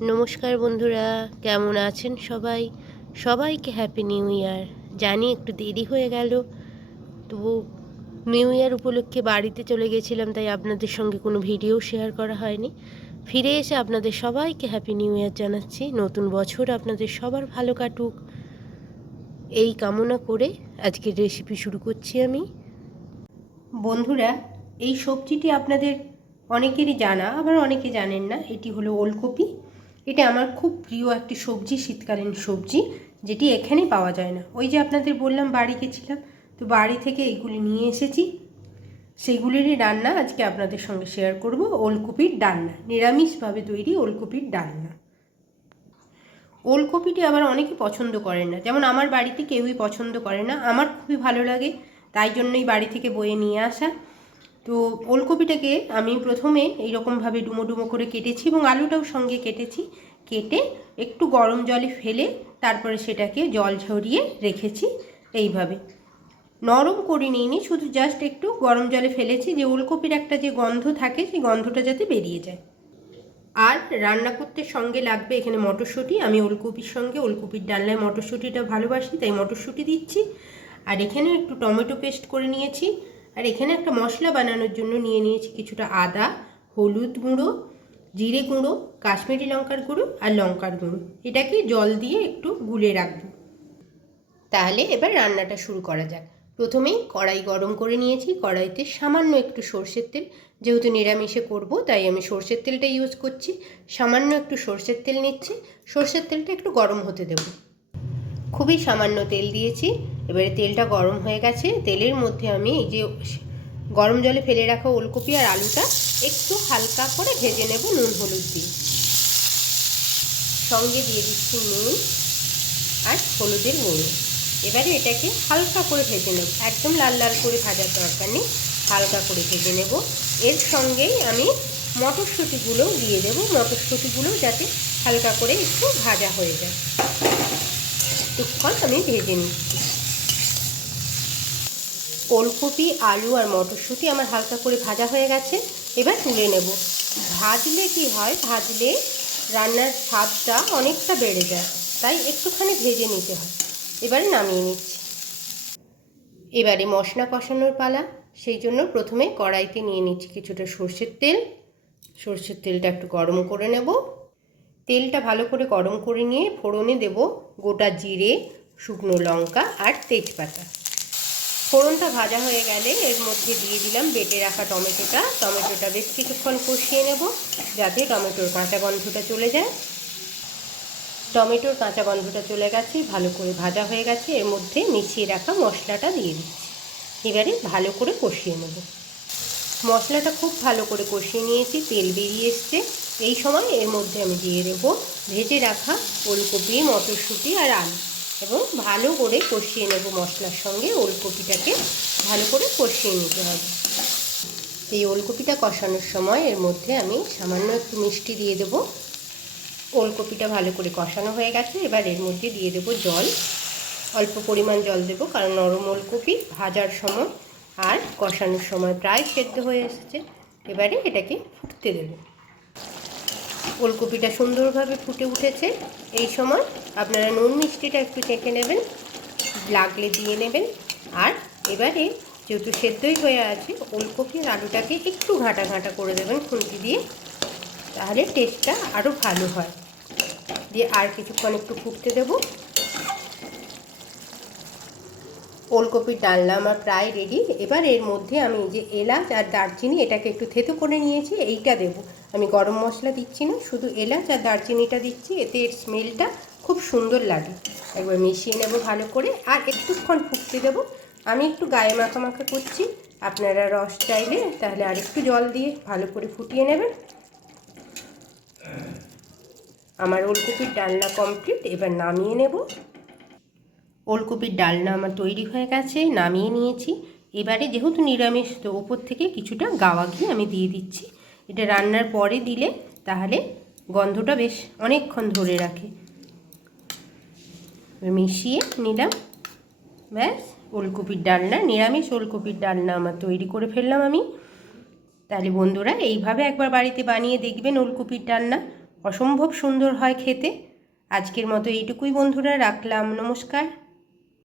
নমস্কার বন্ধুরা, কেমন আছেন সবাই? সবাইকে হ্যাপি নিউ ইয়ার জানি একটু দেরি হয়ে গেল, তবু নিউ ইয়ার উপলক্ষে বাড়িতে চলে গেছিলাম, তাই আপনাদের সঙ্গে কোনো ভিডিও শেয়ার করা হয়নি। ফিরে এসে আপনাদের সবাইকে হ্যাপি নিউ ইয়ার জানাচ্ছি। নতুন বছর আপনাদের সবার ভালো কাটুক। এই কামনা করে আজকের রেসিপি শুরু করছি আমি। বন্ধুরা, এই সবজিটি আপনাদের অনেকেরই জানা, আবার অনেকে জানেন না। এটি হলো ওলকপি। এটা আমার খুব প্রিয় একটি সবজি, শীতকালীন সবজি, যেটি এখানে পাওয়া যায় না। ওই যে আপনাদের বললাম বাড়ি গেছিলাম, তো বাড়ি থেকে এইগুলি নিয়ে এসেছি। সেগুলিরই রান্না আজকে আপনাদের সঙ্গে শেয়ার করব। ওলকপির ডালনা, নিরামিষভাবে তৈরি ওলকপির ডালনা। ওলকপিটি আবার অনেকে পছন্দ করেন না। যেমন আমার বাড়িতে কেউই পছন্দ করে না। আমার খুবই ভালো লাগে, তাই জন্যই বাড়ি থেকে বয়ে নিয়ে আসা। তো ওলকপিটাকে আমি প্রথমে এইরকমভাবে ডুমো ডুমো করে কেটেছি এবং আলুটাও সঙ্গে কেটেছি। কেটে একটু গরম জলে ফেলে তারপরে সেটাকে জল ঝরিয়ে রেখেছি এইভাবে। নরম করে নিইনি, শুধু জাস্ট একটু গরম জলে ফেলেছি যে ওলকপির একটা যে গন্ধ থাকে সেই গন্ধটা যাতে বেরিয়ে যায়। আর রান্না করতে সঙ্গে লাগবে এখানে মটরশুঁটি। আমি ওলকপির সঙ্গে ওলকপির ডালনায় মটরশুঁটিটা ভালোবাসি, তাই মটরশুঁটি দিচ্ছি। আর এখানে একটু টমেটো পেস্ট করে নিয়েছি। আর এখানে একটা মশলা বানানোর জন্য নিয়ে নিয়েছি কিছুটা আদা, হলুদ গুঁড়ো, জিরে গুঁড়ো, কাশ্মীরি লঙ্কার গুঁড়ো আর লঙ্কার গুঁড়ো। এটাকে জল দিয়ে একটু গুলে রাখব। তাহলে এবার রান্নাটা শুরু করা যাক। প্রথমেই কড়াই গরম করে নিয়েছি। কড়াইতে সামান্য একটু সর্ষের তেল। যেহেতু নিরামিষে করব, তাই আমি সর্ষের তেলটা ইউজ করছি। সামান্য একটু সর্ষের তেল নিচ্ছি। সর্ষের তেলটা একটু গরম হতে দেব। খুবই সামান্য তেল দিয়েছি। এবারে তেলটা গরম হয়ে গেছে। তেলের মধ্যে আমি এই যে গরম জলে ফেলে রাখা ওলকপি আর আলুটা একটু হালকা করে ভেজে নেব নুন, হলুদ দিয়ে। সঙ্গে দিয়ে দিচ্ছি নুন আর হলুদের গুঁড়ো। এবারে এটাকে হালকা করে ভেজে নেব। একদম লাল লাল করে ভাজার দরকার নেই। হালকা করে ভেজে নেব। এর সঙ্গেই আমি মটরশুঁটিগুলো দিয়ে দেবো। মটরশুঁটিগুলো যাতে হালকা করে একটু ভাজা হয়ে যায়। একটুক্ষণ আমি ভেজে নিচ্ছি। ওলকপি, আলু আর মটরশুঁটি আমার হালকা করে ভাজা হয়ে গেছে। এবার তুলে নেব। ভাজলে কি হয়? ভাজলে রান্নার স্বাদটা অনেকটা বেড়ে যায়, তাই একটুখানি ভেজে নিতে হয়। এবারে নামিয়ে নিচ্ছি। এবারে মশলা কষানোর পালা। সেই জন্য প্রথমে কড়াইতে নিয়ে নিচ্ছি কিছুটা সর্ষের তেল। সর্ষের তেলটা একটু গরম করে নেব। তেলটা ভালো করে গরম করে নিয়ে ফোড়নে দেব গোটা জিরে, শুকনো লঙ্কা আর তেজপাতা। ফোড়নটা ভাজা হয়ে গেলে এর মধ্যে দিয়ে দিলাম বেটে রাখা টমেটোটা। টমেটোটা বেশ কিছুক্ষণ কষিয়ে নেব যাতে টমেটোর কাঁচা গন্ধটা চলে যায়। টমেটোর কাঁচা গন্ধটা চলে গেছে, ভালো করে ভাজা হয়ে গেছে। এর মধ্যে মিশিয়ে রাখা মশলাটা দিয়ে দিচ্ছি। এবারে ভালো করে কষিয়ে নেব। মশলাটা খুব ভালো করে কষিয়ে নিয়েছি, তেল বেরিয়ে এসছে। এই সময় এর মধ্যে আমি দিয়ে দেব ভেজে রাখা ওলকপি, মটরশুঁটি আর আলু। এবং ভালো করে কষিয়ে নেব মশলার সঙ্গে। ওলকপিটাকে ভালো করে কষিয়ে নিতে হবে। এই ওলকপিটা কষানোর সময় এর মধ্যে আমি সামান্য একটু মিষ্টি দিয়ে দেবো। ওলকপিটা ভালো করে কষানো হয়ে গেছে। এবার এর মধ্যে দিয়ে দেবো জল। অল্প পরিমাণ জল দেবো, কারণ নরম ওলকপি ভাজার সময় আর কষানোর সময় প্রায় সেদ্ধ হয়ে এসেছে। এবারে এটাকে ফুটতে দেব। ওলকপিটা সুন্দরভাবে ফুটে উঠেছে। এই সময় আপনারা নুন মিষ্টিটা একটু চেখে নেবেন, লাগলে দিয়ে নেবেন। আর এবারে যেহেতু সেদ্ধই হয়ে আছে, ওলকপি আর আলুটাকে একটু ঘাঁটা ঘাঁটা করে দেবেন খুন্তি দিয়ে, তাহলে টেস্টটা আরও ভালো হয়। দিয়ে আর কিছুক্ষণ একটু ফুটতে দেব। ওলকপির ডালনা আমার প্রায় রেডি এবার এর মধ্যে আমি যে এলাচ আর দারচিনি এটাকে একটু থেতো করে নিয়েছি, এইটা দেব। আমি গরম মশলা দিচ্ছি না, শুধু এলাচ আর দারচিনিটা দিচ্ছি, এতে এর স্মেলটা খুব সুন্দর লাগে। একবার মিশিয়ে নেব ভালো করে, আর একটুক্ষণ ফুটতে দেব। আমি একটু গায়ে মাখা মাখা করছি, আপনারা রস চাইলে, তাহলে আর একটু জল দিয়ে ভালো করে ফুটিয়ে নেবেন। আমার ওলকপির ডালনা কমপ্লিট এবার নামিয়ে নেব। ওলকপির ডালনা আমার তৈরি হয়ে গেছে, নামিয়ে নিয়েছি। এবারে যেহেতু নিরামিষ, তো ওপর থেকে কিছুটা গাওয়া ঘি আমি দিয়ে দিচ্ছি। এটা রান্নার পরে দিলে তাহলে গন্ধটা বেশ অনেকক্ষণ ধরে রাখে। মিশিয়ে নিলাম। ব্যাস, ওলকপির ডালনা, নিরামিষ ওলকপির ডালনা আমার তৈরি করে ফেললাম আমি। তাহলে বন্ধুরা, এইভাবে একবার বাড়িতে বানিয়ে দেখবেন ওলকপির ডালনা। অসম্ভব সুন্দর হয় খেতে। আজকের মতো এইটুকুই বন্ধুরা, রাখলাম, নমস্কার।